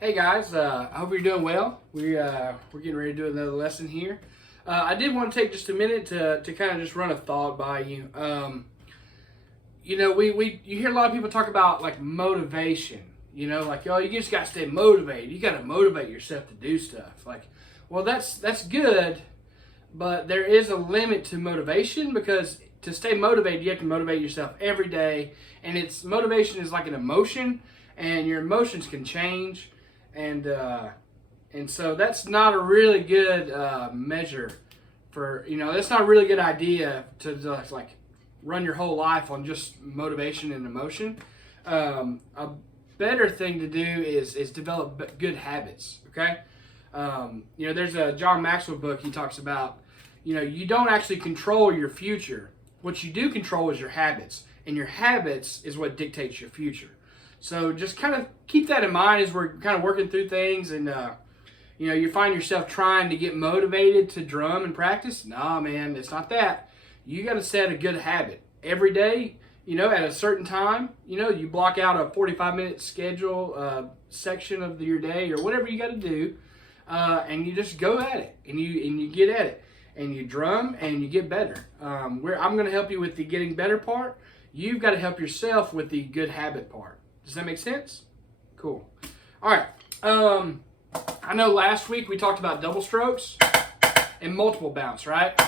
Hey guys, I hope you're doing well. We're getting ready to do another lesson here. I did want to take just a minute to kind of just run a thought by you. You hear a lot of people talk about like motivation. You know, like, oh, you just got to stay motivated. You got to motivate yourself to do stuff. Like, well, that's good, but there is a limit to motivation, because to stay motivated, you have to motivate yourself every day. And motivation is like an emotion, and your emotions can change. And so that's not a really good measure for, that's not a really good idea to just like run your whole life on just motivation and emotion. A better thing to do is develop good habits, okay? There's a John Maxwell book. He talks about, you don't actually control your future. What you do control is your habits, and your habits is what dictates your future. So just kind of keep that in mind as we're kind of working through things, and you find yourself trying to get motivated to drum and practice. Nah, man, it's not that. You got to set a good habit every day. At a certain time, you block out a 45-minute schedule section of your day or whatever you got to do, and you just go at it, and you get at it, and you drum and you get better. I'm going to help you with the getting better part. You've got to help yourself with the good habit part. Does that make sense? Cool. All right. I know last week we talked about double strokes and multiple bounce, right?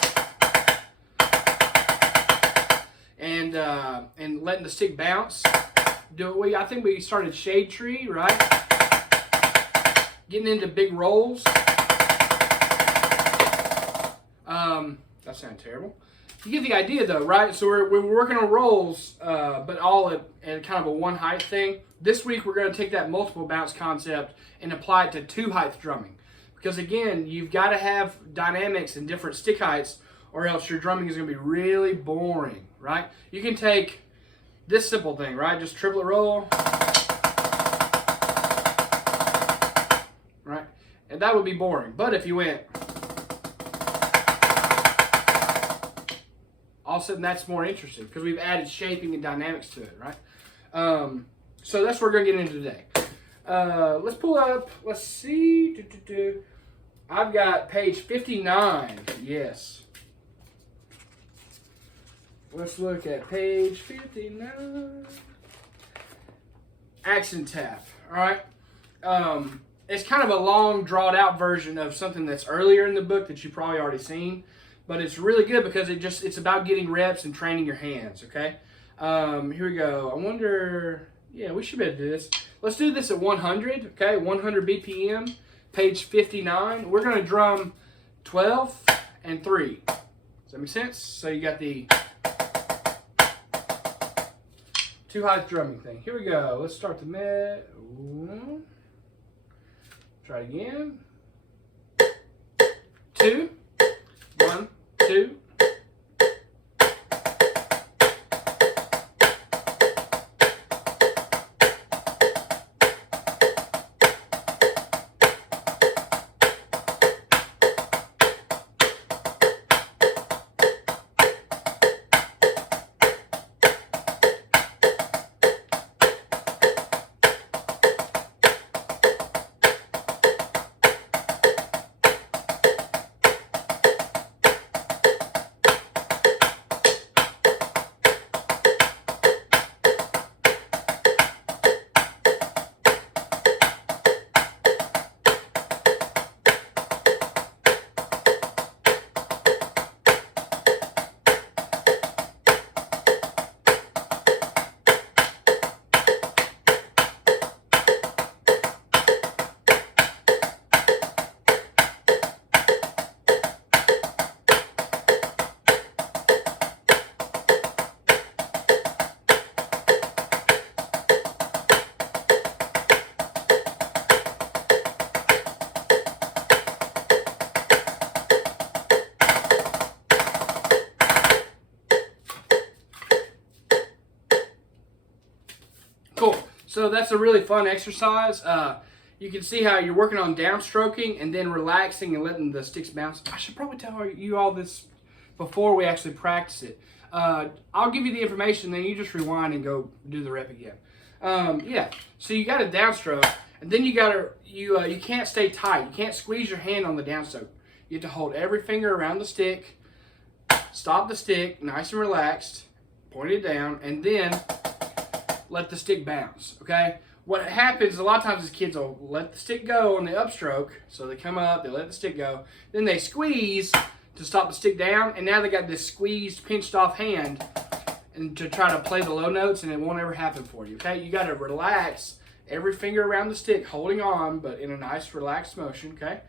And letting the stick bounce. I think we started shade tree, right? Getting into big rolls. That sounded terrible. You get the idea though, right? So we're working on rolls, but all at kind of a one height thing. This week we're going to take that multiple bounce concept and apply it to two height drumming. Because again, you've got to have dynamics and different stick heights, or else your drumming is going to be really boring, right? You can take this simple thing, right? Just triplet roll, right? And that would be boring. But if you went, all of a sudden that's more interesting, because we've added shaping and dynamics to it, right? So that's what we're going to get into today. Let's pull up, let's see. I've got page 59, yes. Let's look at page 59. Accent tap, all right? It's kind of a long, drawn out version of something that's earlier in the book that you've probably already seen. But it's really good because it's about getting reps and training your hands, okay? Here we go. I wonder, yeah, we should be able to do this. Let's do this at 100, okay? 100 BPM, page 59. We're going to drum 12 and 3. Does that make sense? So you got the two height drumming thing. Here we go. Let's start the med. Try it again. 2. 1, 2. Cool. So that's a really fun exercise. You can see how you're working on downstroking and then relaxing and letting the sticks bounce. I should probably tell you all this before we actually practice it. I'll give you the information, then you just rewind and go do the rep again. Yeah, so you got a downstroke, And then you can't stay tight. You can't squeeze your hand on the downstroke. You have to hold every finger around the stick, stop the stick, nice and relaxed, point it down, and then let the stick bounce, okay? What happens a lot of times is kids will let the stick go on the upstroke, so they come up, they let the stick go, then they squeeze to stop the stick down, and now they got this squeezed, pinched off hand and to try to play the low notes, and it won't ever happen for you, okay? You got to relax every finger around the stick, holding on, but in a nice relaxed motion, okay?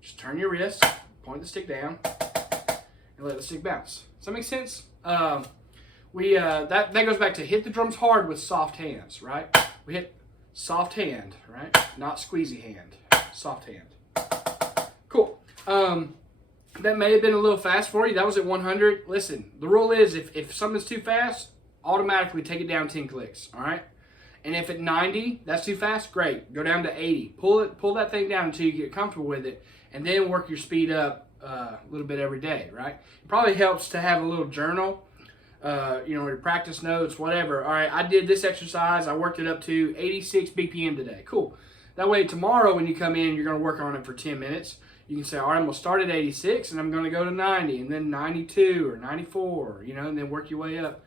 Just turn your wrist, point the stick down, and let the stick bounce. Does that make sense? That goes back to hit the drums hard with soft hands, right? We hit soft hand, right? Not squeezy hand, soft hand. Cool. That may have been a little fast for you. That was at 100. Listen, the rule is if something's too fast, automatically take it down 10 clicks, all right? And if at 90, that's too fast, great. Go down to 80. Pull that thing down until you get comfortable with it, and then work your speed up a little bit every day, right? It probably helps to have a little journal, your practice notes, whatever. All right, I did this exercise. I worked it up to 86 BPM today. Cool. That way tomorrow when you come in, you're going to work on it for 10 minutes. You can say, all right, I'm going to start at 86, and I'm going to go to 90, and then 92 or 94, and then work your way up.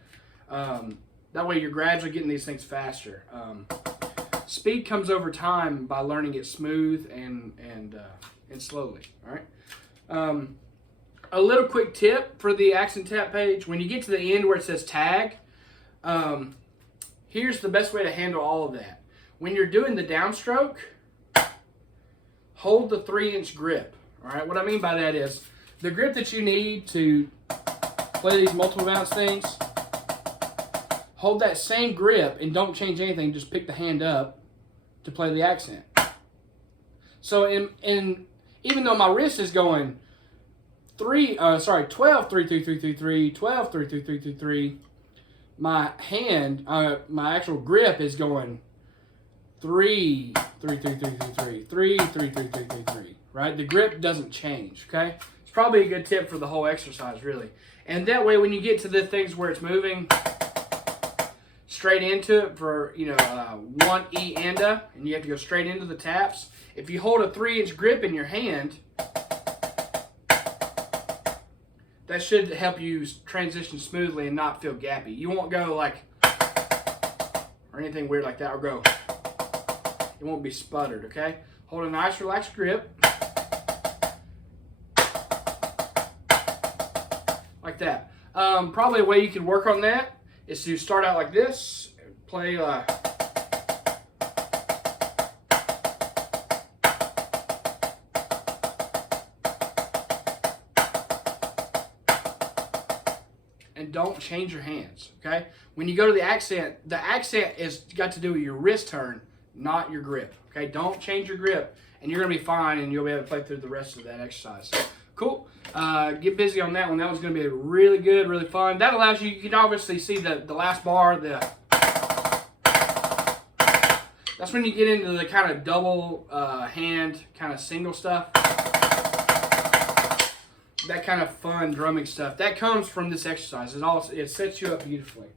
That way you're gradually getting these things faster. Speed comes over time by learning it smooth and slowly, all right? A little quick tip for the accent tap page. When you get to the end where it says tag, here's the best way to handle all of that. When you're doing the downstroke, hold the 3-inch grip. All right, what I mean by that is the grip that you need to play these multiple bounce things, hold that same grip and don't change anything, just pick the hand up to play the accent. So even though my wrist is going 12, 3, 3, 3, 3, 3, 12, 3, 3, 3, 3, 3, my hand, my actual grip is going 3, 3, 3, 3, 3, 3, 3, 3, 3, 3, 3, 3, right? The grip doesn't change, okay? It's probably a good tip for the whole exercise, really. And that way, when you get to the things where it's moving straight into it for, 1 E and a, and you have to go straight into the taps, if you hold a 3-inch grip in your hand, that should help you transition smoothly and not feel gappy. You won't go like, or anything weird like that, or go. It won't be sputtered, okay? Hold a nice relaxed grip. Like that. Probably a way you can work on that is to start out like this, play and don't change your hands, okay? When you go to the accent is got to do with your wrist turn, not your grip, okay? Don't change your grip, and you're gonna be fine, and you'll be able to play through the rest of that exercise. Cool. Get busy on that one. That was gonna be really good, really fun. That allows you can obviously see the last bar, that's when you get into the kind of double hand, kind of single stuff. That kind of fun drumming stuff. That comes from this exercise. It sets you up beautifully.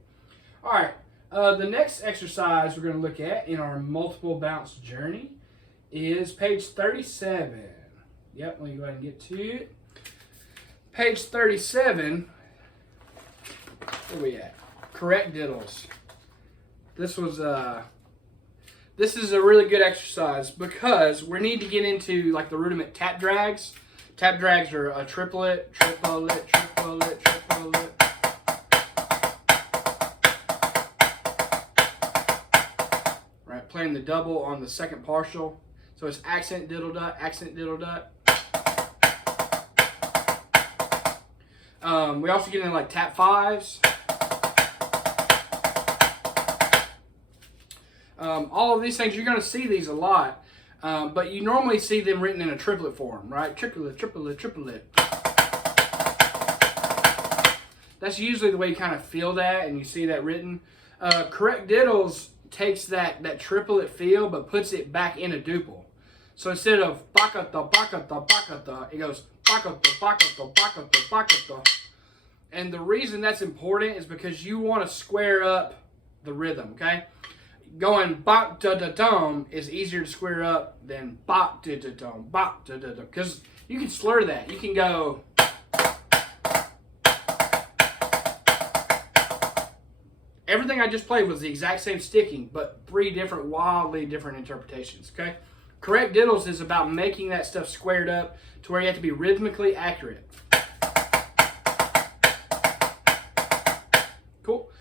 All right. The next exercise we're going to look at in our multiple bounce journey is page 37. Yep, let me go ahead and get to it. Page 37. Where are we at? Correct Diddles. This is a really good exercise because we need to get into like the rudiment tap drags. Tap drags are a triplet, triplet, triplet, triplet. Right, playing the double on the second partial. So it's accent, diddle, dot, accent, diddle, dot. We also get into like tap fives. All of these things, you're going to see these a lot. But you normally see them written in a triplet form, right? Triplet, triplet, triplet. That's usually the way you kind of feel that and you see that written. Correct Diddles takes that triplet feel but puts it back in a duple. So instead of bakata, bakata, bakata, it goes bakata, bakata, bakata, bakata. And the reason that's important is because you want to square up the rhythm, okay? going bop da da dum is easier to square up than bop da da dum, bop da da dum, because you can slur that. You can go. Everything I just played was the exact same sticking, but 3 different, wildly different interpretations, okay? Correct Diddles is about making that stuff squared up to where you have to be rhythmically accurate. Cool.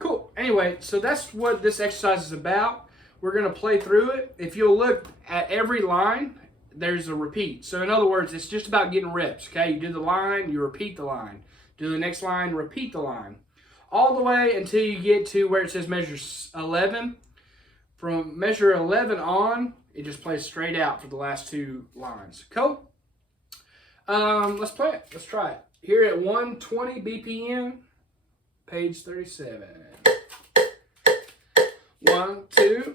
Cool. Anyway, so that's what this exercise is about. We're going to play through it. If you'll look at every line, there's a repeat. So in other words, it's just about getting reps, okay? You do the line, you repeat the line. Do the next line, repeat the line. All the way until you get to where it says measure 11. From measure 11 on, it just plays straight out for the last 2 lines. Cool? Let's play it. Let's try it. Here at 120 BPM, page 37. 1, 2.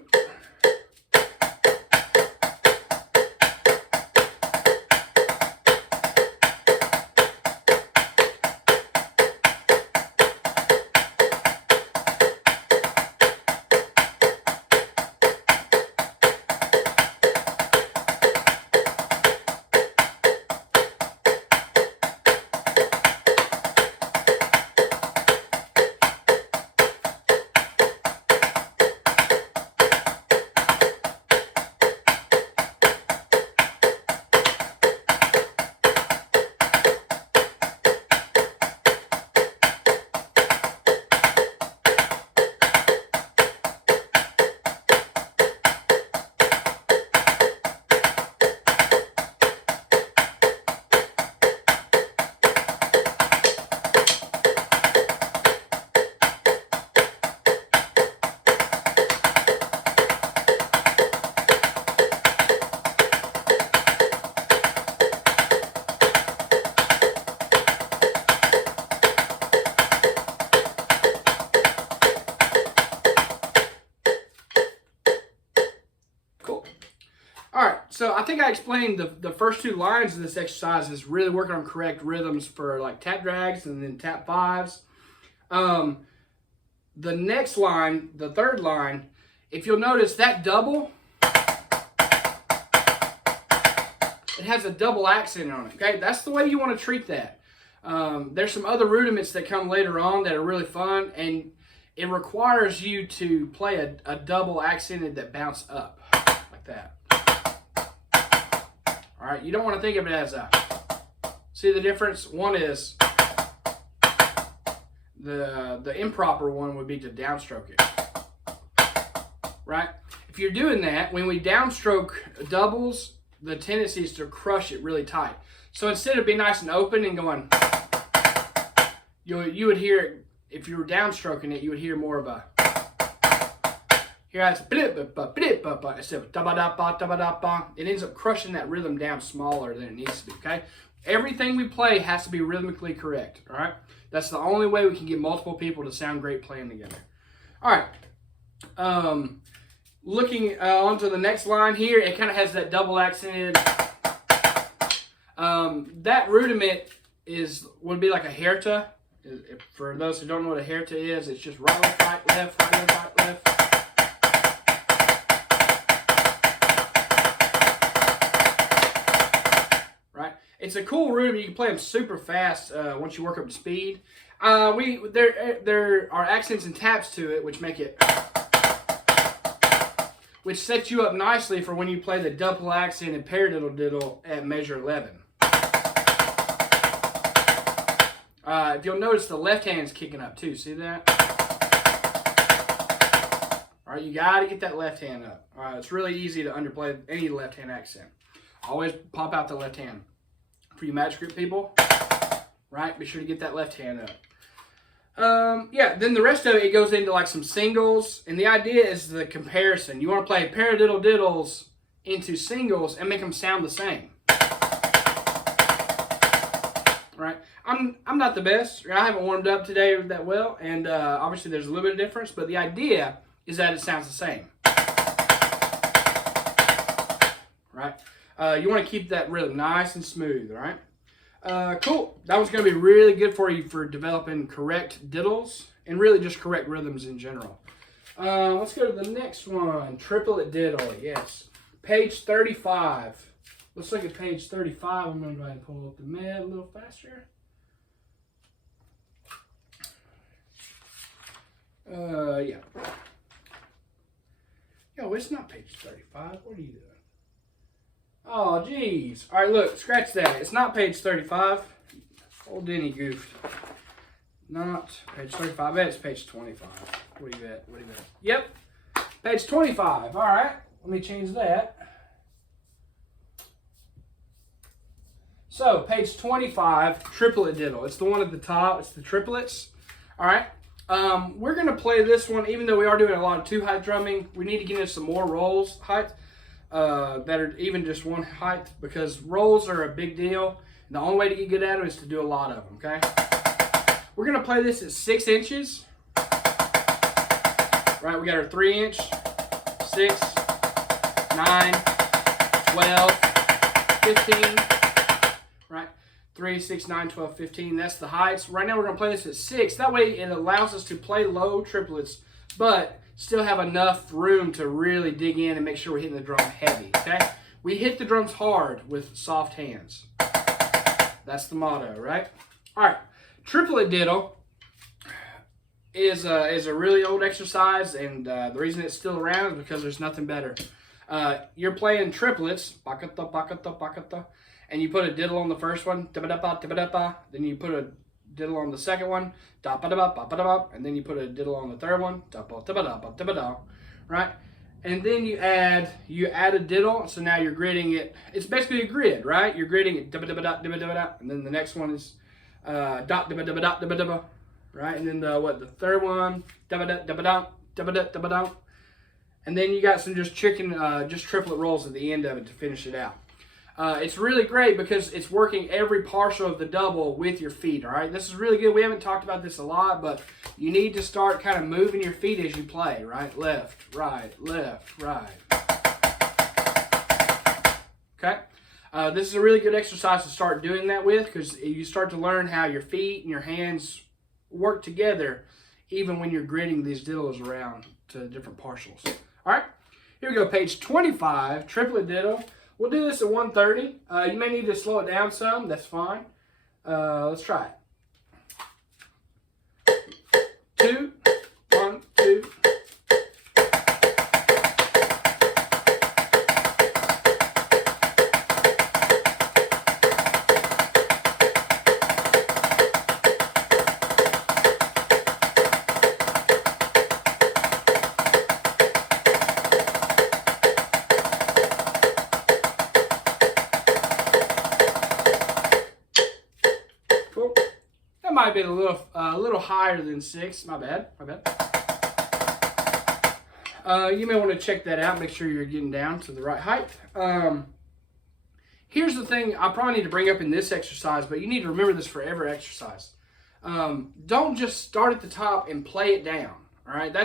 So I think I explained the first 2 lines of this exercise is really working on correct rhythms for like tap drags and then tap 5s. The next line, the 3rd line, if you'll notice that double, it has a double accent on it, okay? That's the way you want to treat that. There's some other rudiments that come later on that are really fun, and it requires you to play a double accented that bounce up like that. All right, you don't want to think of it as a, see the difference? One is, the improper one would be to downstroke it, right? If you're doing that, when we downstroke doubles, the tendency is to crush it really tight. So instead of being nice and open and going, you would hear it, if you were downstroking it, you would hear more of a, here it's instead of da-ba-da-ba, it ends up crushing that rhythm down smaller than it needs to be, okay? Everything we play has to be rhythmically correct, all right? That's the only way we can get multiple people to sound great playing together. All right. Looking onto the next line here, it kind of has that double accented. That rudiment would be like a herta. For those who don't know what a herta is, it's just right, left, right, left, right, left, right, left. It's a cool rhythm. You can play them super fast once you work up to speed. There are accents and taps to it, which make it, which sets you up nicely for when you play the double accent and paradiddle diddle at measure 11. If you'll notice, the left hand's kicking up too. See that? All right, you got to get that left hand up. All right, it's really easy to underplay any left hand accent. Always pop out the left hand. For you match group people, right? Be sure to get that left hand up. Yeah, then the rest of it goes into like some singles, and the idea is the comparison. You want to play paradiddle diddles into singles and make them sound the same. Right? I'm not the best. I haven't warmed up today that well, and obviously there's a little bit of difference, but the idea is that it sounds the same. Right? You want to keep that rhythm nice and smooth, all right? Cool. That one's going to be really good for you for developing correct diddles and really just correct rhythms in general. Let's go to the next one. Triplet Diddle. Yes. Page 35. Let's look at page 35. I'm going to go ahead and pull up the med a little faster. Yeah. Yo, it's not page 35. What are you doing? Oh, geez. All right, look. Scratch that. It's not page 35. Old Denny goofed. Not page 35. I bet it's page 25. What do you bet? What do you bet? Yep. Page 25. All right. Let me change that. So, page 25, Triplet Diddle. It's the one at the top. It's the triplets. All right. We're going to play this one, even though we are doing a lot of two-height drumming. We need to get into some more rolls height that are even just one height, because rolls are a big deal. And the only way to get good at them is to do a lot of them, okay? We're going to play this at 6 inches. Right, we got our 3-inch, 6, 9, 12, 15. Right, 3, 6, 9, 12, 15. That's the heights. Right now we're going to play this at 6. That way it allows us to play low triplets, but still have enough room to really dig in and make sure we're hitting the drum heavy, okay? We hit the drums hard with soft hands. That's the motto, right? All right, Triplet Diddle is a really old exercise, and the reason it's still around is because there's nothing better. You're playing triplets, bakata, bakata, bakata, and you put a diddle on the first one, then you put a diddle on the second one, and then you put a diddle on the third one, right? And then you add a diddle, so now you're gridding it. It's basically a grid, right? You're gridding it, and then the next one is right? And then the third one, and then you got some just triplet rolls at the end of it to finish it out. It's really great because it's working every partial of the double with your feet, all right? This is really good. We haven't talked about this a lot, but you need to start kind of moving your feet as you play, right? Left, right, left, right. Okay? This is a really good exercise to start doing that with, because you start to learn how your feet and your hands work together even when you're gridding these diddles around to different partials. All right? Here we go, page 25, Triplet Diddle. We'll do this at 130. You may need to slow it down some. That's fine. Let's try it. 2, 1, 2. Might be a little higher than 6. My bad. You may want to check that out. Make sure you're getting down to the right height. Here's the thing I probably need to bring up in this exercise, but you need to remember this for every exercise. Don't just start at the top and play it down. All right,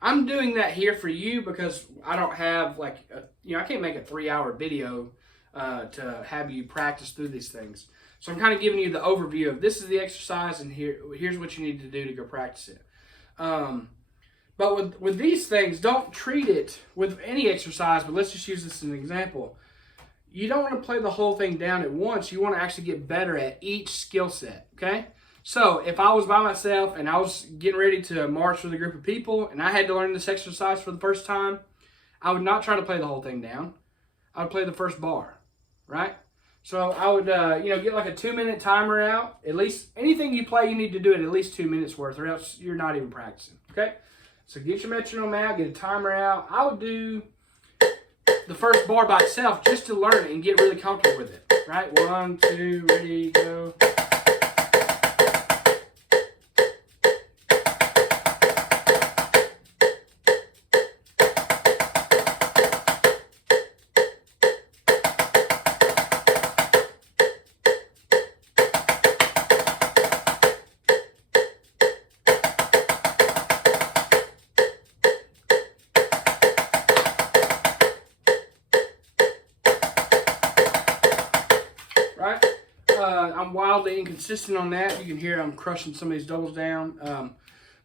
I'm doing that here for you because I don't have I can't make a 3-hour video to have you practice through these things. So I'm kind of giving you the overview of this is the exercise, and here's what you need to do to go practice it. But with these things, don't treat it with any exercise, but let's just use this as an example. You don't want to play the whole thing down at once. You want to actually get better at each skill set, okay? So if I was by myself and I was getting ready to march with a group of people and I had to learn this exercise for the first time, I would not try to play the whole thing down. I would play the first bar, right? So I would, get like a 2-minute timer out. At least anything you play, you need to do it at least 2 minutes worth, or else you're not even practicing. Okay. So get your metronome out, get a timer out. I would do the first bar by itself just to learn it and get really comfortable with it. Right. 1, 2, ready, go. I'm wildly inconsistent on that. You can hear I'm crushing some of these doubles down.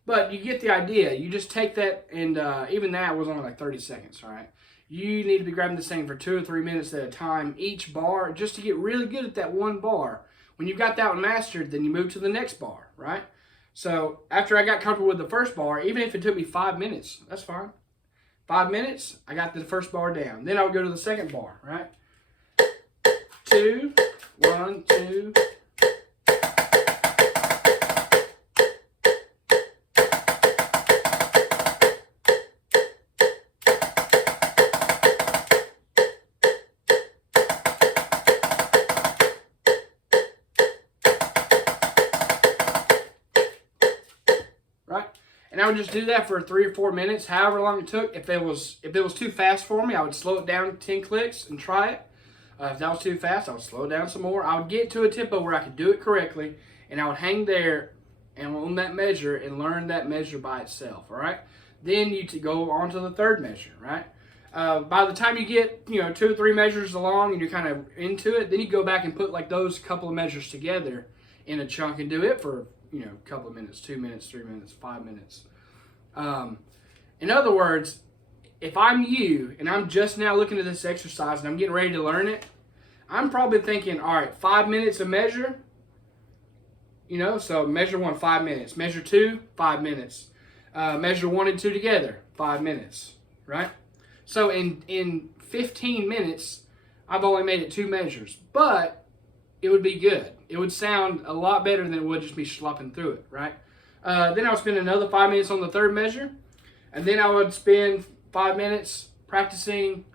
But you get the idea. You just take that, and even that was only like 30 seconds, all right? You need to be grabbing this thing for 2 or 3 minutes at a time, each bar, just to get really good at that one bar. When you've got that one mastered, then you move to the next bar, right? So after I got comfortable with the first bar, even if it took me 5 minutes, that's fine. 5 minutes, I got the first bar down. Then I would go to the second bar, right? 2, 1, 2. And I would just do that for 3 or 4 minutes, however long it took. If it was too fast for me, I would slow it down 10 clicks and try it. If that was too fast, I would slow it down some more. I would get to a tempo where I could do it correctly, and I would hang there and on that measure and learn that measure by itself. All right. Then you go on to the third measure. Right. By the time you get 2 or 3 measures along and you're kind of into it, then you go back and put like those couple of measures together in a chunk and do it for a couple of minutes, 2 minutes, 3 minutes, 5 minutes. In other words, if I'm you and I'm just now looking at this exercise and I'm getting ready to learn it, I'm probably thinking, all right, 5 minutes a measure. So measure 1, 5 minutes. Measure 2, 5 minutes. Measure 1 and 2 together, 5 minutes, right? So in 15 minutes, I've only made it 2 measures, but it would be good. It would sound a lot better than it would just be schlepping through it, right? Then I would spend another 5 minutes on the third measure, and then I would spend 5 minutes practicing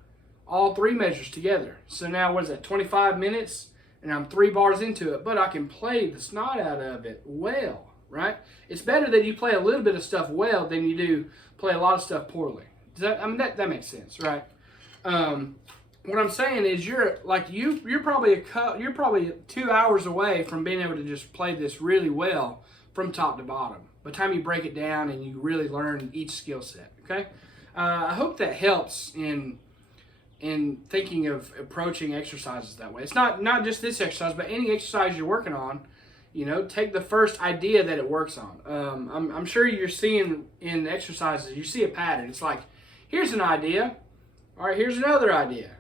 all 3 measures together. So now, what is that, 25 minutes, and I'm 3 bars into it, but I can play the snot out of it well, right? It's better that you play a little bit of stuff well than you do play a lot of stuff poorly. That makes sense, right? What I'm saying is you're probably 2 hours away from being able to just play this really well from top to bottom. By the time you break it down and you really learn each skill set, okay? I hope that helps in thinking of approaching exercises that way. It's not just this exercise, but any exercise you're working on, take the first idea that it works on. I'm sure you're seeing in exercises, you see a pattern. It's like, here's an idea. All right, here's another idea.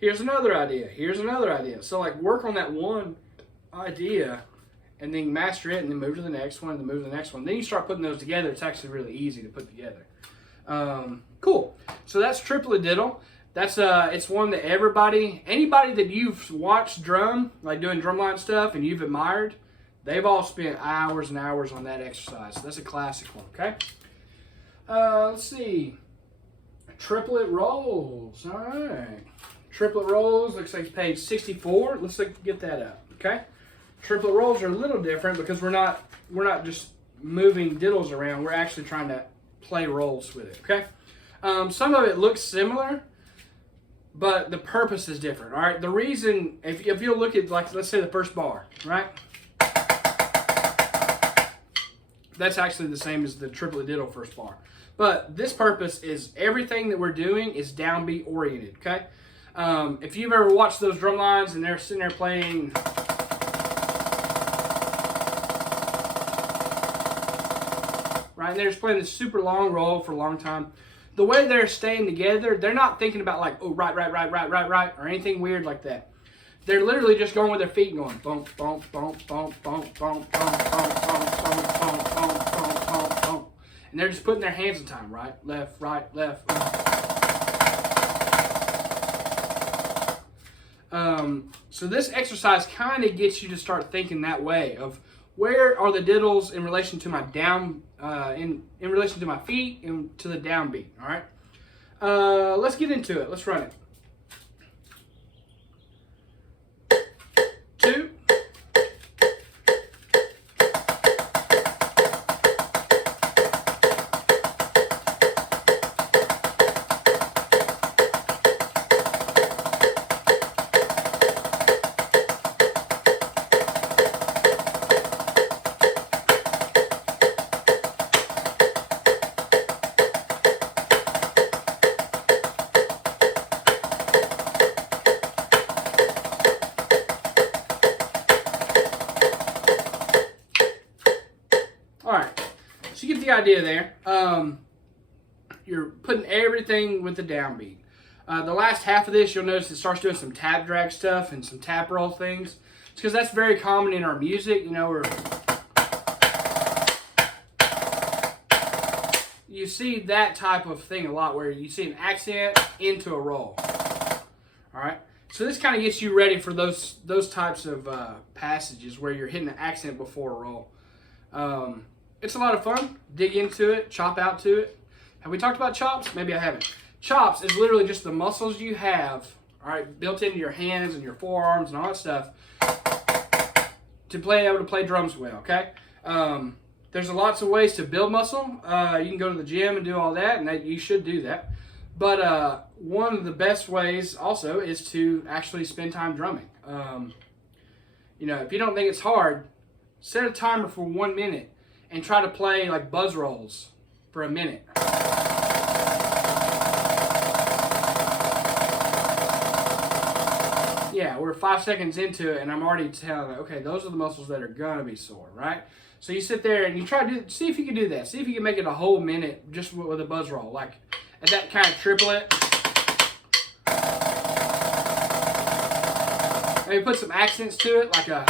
Here's another idea. Here's another idea. So like work on that one idea and then master it and then move to the next one and then move to the next one. Then you start putting those together. It's actually really easy to put together. Cool. So that's Triplet Diddle. That's it's one that anybody that you've watched drum, like doing drumline stuff and you've admired, they've all spent hours and hours on that exercise. So that's a classic one, okay? Let's see. Triplet Rolls. All right. Triplet Rolls looks like page 64. Let's get that up, okay? Triplet Rolls are a little different because we're not just moving diddles around. We're actually trying to play rolls with it, okay? Some of it looks similar, but the purpose is different, all right? The reason, if you'll look at, like, let's say the first bar, right? That's actually the same as the Triplet Diddle first bar. But this purpose is everything that we're doing is downbeat oriented, okay? If you've ever watched those drum lines and they're sitting there playing, right, and they're just playing this super long roll for a long time, the way they're staying together, they're not thinking about like, oh, right, or anything weird like that. They're literally just going with their feet going, bump, bump, bump, bump, bump, bump, bump, bump, bump, bump, bump, bump, bump, bump, bump. And they're just putting their hands in time, right, left, right, left. So this exercise kind of gets you to start thinking that way of where are the diddles in relation to my down, in relation to my feet and to the downbeat. All right. Let's get into it. Let's run it. 2. the idea there. You're putting everything with the downbeat. The last half of this, you'll notice it starts doing some tap drag stuff and some tap roll things. It's because that's very common in our music. You know, you see that type of thing a lot, where you see an accent into a roll. All right. So this kind of gets you ready for those types of passages where you're hitting an accent before a roll. It's a lot of fun. Dig into it, chop out to it. Have we talked about chops? Maybe I haven't. Chops is literally just the muscles you have, all right, built into your hands and your forearms and all that stuff to be able to play drums well, okay? There's lots of ways to build muscle. You can go to the gym and do all that, and you should do that. But one of the best ways also is to actually spend time drumming. You know, if you don't think it's hard, set a timer for 1 minute and try to play like buzz rolls for a minute. Yeah, we're 5 seconds into it and I'm already telling it, okay, those are the muscles that are gonna be sore, right? So you sit there and you try to see if you can do that. See if you can make it a whole minute just with a buzz roll, like at that kind of triplet. Maybe put some accents to it, like a...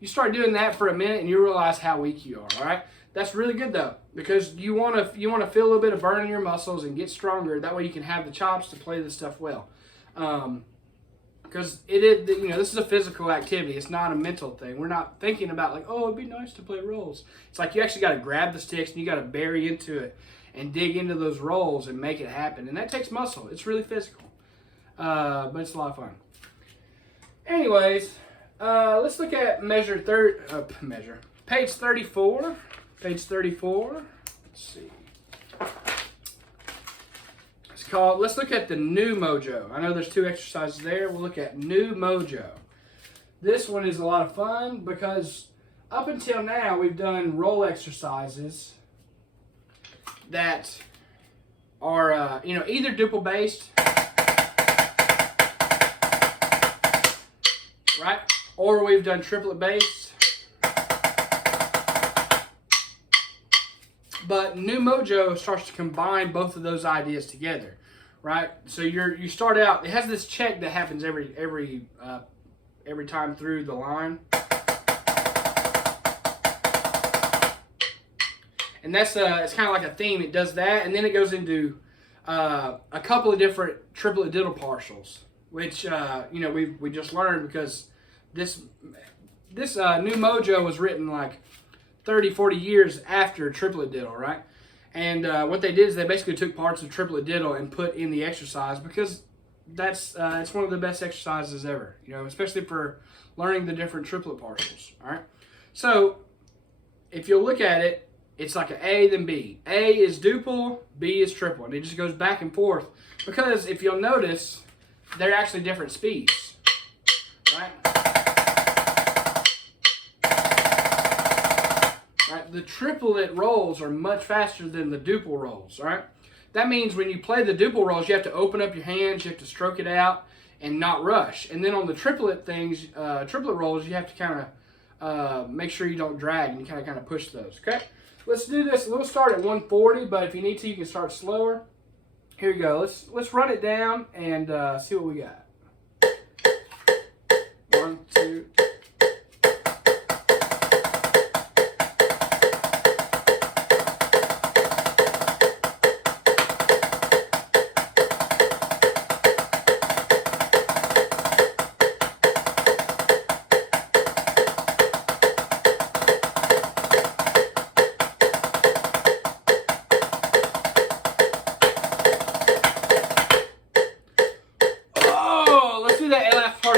You start doing that for a minute and you realize how weak you are, all right? That's really good though, because you want to feel a little bit of burn in your muscles and get stronger. That way you can have the chops to play this stuff well. Because this is a physical activity. It's not a mental thing. We're not thinking about like, oh, it'd be nice to play rolls. It's like you actually got to grab the sticks and you got to bury into it and dig into those rolls and make it happen. And that takes muscle. It's really physical, but it's a lot of fun. Anyways, let's look at page 34. Page 34. Let's see. Let's look at the new Mojo. I know there's 2 exercises there. We'll look at new Mojo. This one is a lot of fun because up until now we've done roll exercises that are either duple based, right? Or we've done triplet based. But new Mojo starts to combine both of those ideas together, right? So you start out. It has this check that happens every time through the line, and that's it's kind of like a theme. It does that, and then it goes into a couple of different triplet diddle partials, which we just learned because this new Mojo was written like 30, 40 years after Triplet Diddle, right? And what they did is they basically took parts of Triplet Diddle and put in the exercise because it's one of the best exercises ever, especially for learning the different triplet partials, all right? So if you look at it, it's like an A then B. A is duple, B is triple, and it just goes back and forth because if you'll notice, they're actually different speeds, right? The triplet rolls are much faster than the duple rolls, right? That means when you play the duple rolls, you have to open up your hands, you have to stroke it out, and not rush. And then on the triplet rolls, you have to kind of make sure you don't drag and you kind of push those, okay? Let's do this. We'll start at 140, but if you need to, you can start slower. Here we go. Let's run it down and see what we got. 1, 2,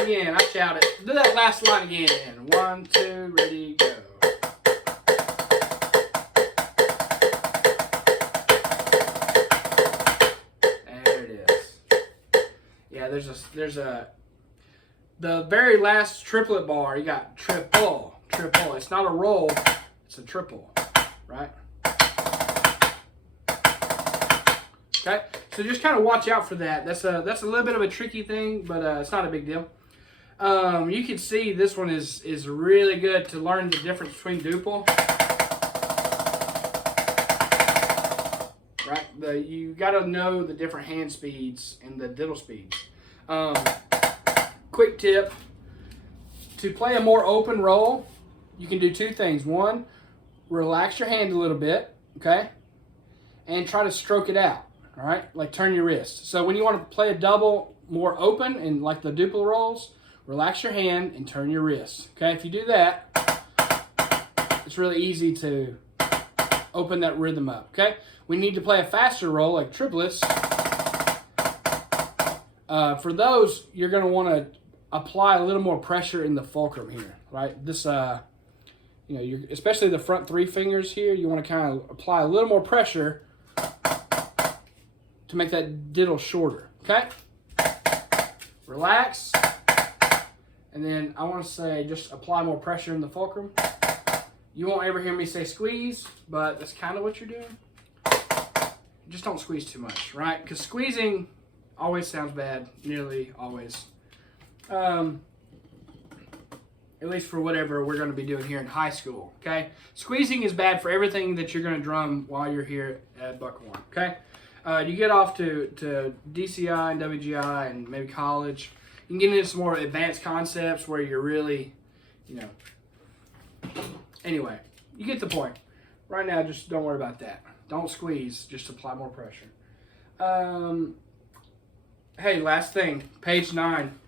again. I shout it. Do that last line again. 1, 2, ready, go. There it is. Yeah, the very last triplet bar, you got triple. It's not a roll, it's a triple, right? Okay, so just kind of watch out for that. That's a little bit of a tricky thing, but it's not a big deal. You can see this one is really good to learn the difference between duple. Right, you got to know the different hand speeds and the diddle speeds. Quick tip: to play a more open roll, you can do two things. One, relax your hand a little bit, okay, and try to stroke it out. All right, like turn your wrist. So when you want to play a double more open and like the Triplet Rolls, relax your hand and turn your wrist. Okay, if you do that, it's really easy to open that rhythm up. Okay, we need to play a faster roll like triplets. For those, you're going to want to apply a little more pressure in the fulcrum here, right? This, especially the front three fingers here, you want to kind of apply a little more pressure to make that diddle shorter. Okay, relax. And then I want to say just apply more pressure in the fulcrum. You won't ever hear me say squeeze, but that's kind of what you're doing. Just don't squeeze too much, right? Because squeezing always sounds bad, nearly always. At least for whatever we're going to be doing here in high school, okay? Squeezing is bad for everything that you're going to drum while you're here at Buckhorn, okay? You get off to DCI and WGI and maybe college. You can get into some more advanced concepts where you're really, Anyway, you get the point. Right now, just don't worry about that. Don't squeeze, just apply more pressure. Hey, last thing, page 9.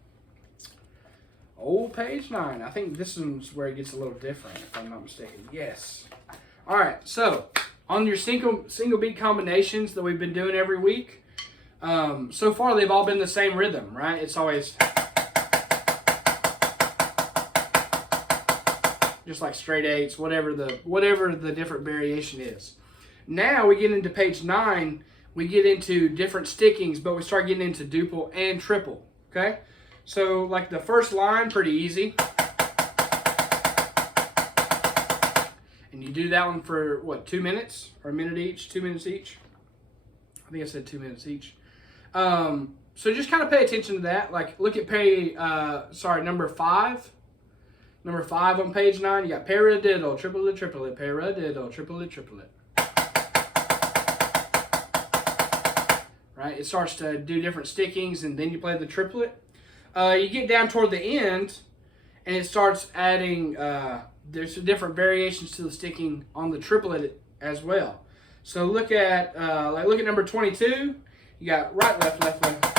Old page 9. I think this is where it gets a little different, if I'm not mistaken. Yes. All right, so on your single beat combinations that we've been doing every week, so far they've all been the same rhythm, right? It's always just like straight eights, whatever the different variation is. Now we get into page 9, we get into different stickings, but we start getting into duple and triple, okay? So like the first line, pretty easy. And you do that one for what, 2 minutes? Or a minute each, 2 minutes each? I think I said 2 minutes each. So just kind of pay attention to that. Like look at number 5. Number 5 on page 9, you got paradiddle, triplet, triplet, paradiddle, triplet, triplet. Right? It starts to do different stickings, and then you play the triplet. You get down toward the end, and it starts adding, there's some different variations to the sticking on the triplet as well. So look at number 22, you got right, left, left, left.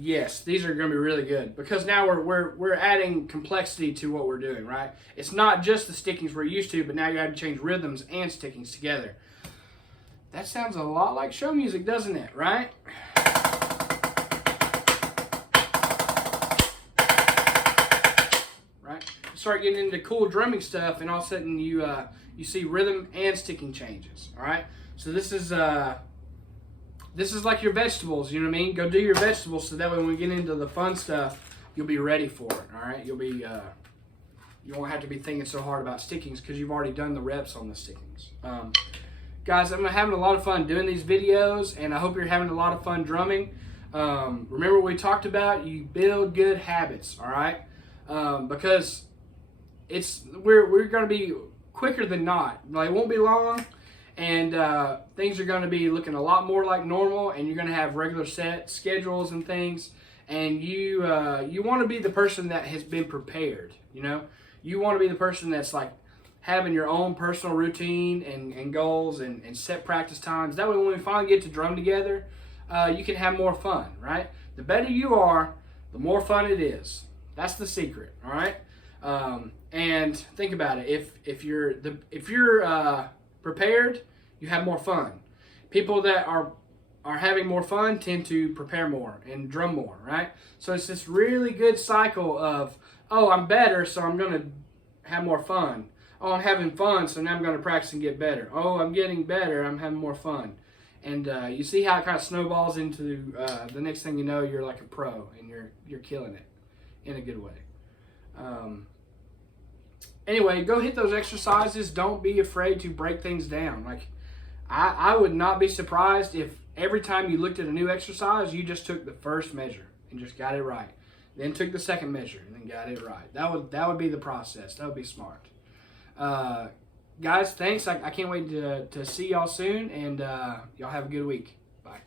Yes, these are going to be really good because now we're adding complexity to what we're doing, right? It's not just the stickings we're used to, but now you have to change rhythms and stickings together. That sounds a lot like show music, doesn't it, right? Right? You start getting into cool drumming stuff, and all of a sudden you see rhythm and sticking changes, all right? So this is like your vegetables, you know what I mean? Go do your vegetables so that way when we get into the fun stuff, you'll be ready for it, all right? You won't have to be thinking so hard about stickings because you've already done the reps on the stickings. Guys, I'm having a lot of fun doing these videos, and I hope you're having a lot of fun drumming. Remember what we talked about? You build good habits, all right? Because we're going to be quicker than not. Like, it won't be long. And things are going to be looking a lot more like normal, and you're going to have regular set schedules and things. And you want to be the person that has been prepared, you know? You want to be the person that's like having your own personal routine and goals and set practice times. That way when we finally get to drum together, you can have more fun, right? The better you are, the more fun it is. That's the secret, all right? And think about it. If you're prepared, you have more fun. People that are having more fun tend to prepare more and drum more, right? So it's this really good cycle of, oh, I'm better, so I'm going to have more fun. Oh, I'm having fun, so now I'm going to practice and get better. Oh, I'm getting better, I'm having more fun. And you see how it kind of snowballs into the next thing you know, you're like a pro and you're killing it in a good way. Anyway, go hit those exercises. Don't be afraid to break things down. Like, I would not be surprised if every time you looked at a new exercise, you just took the first measure and just got it right. Then took the second measure and then got it right. That would be the process. That would be smart. Guys, thanks. I can't wait to see y'all soon, and y'all have a good week. Bye.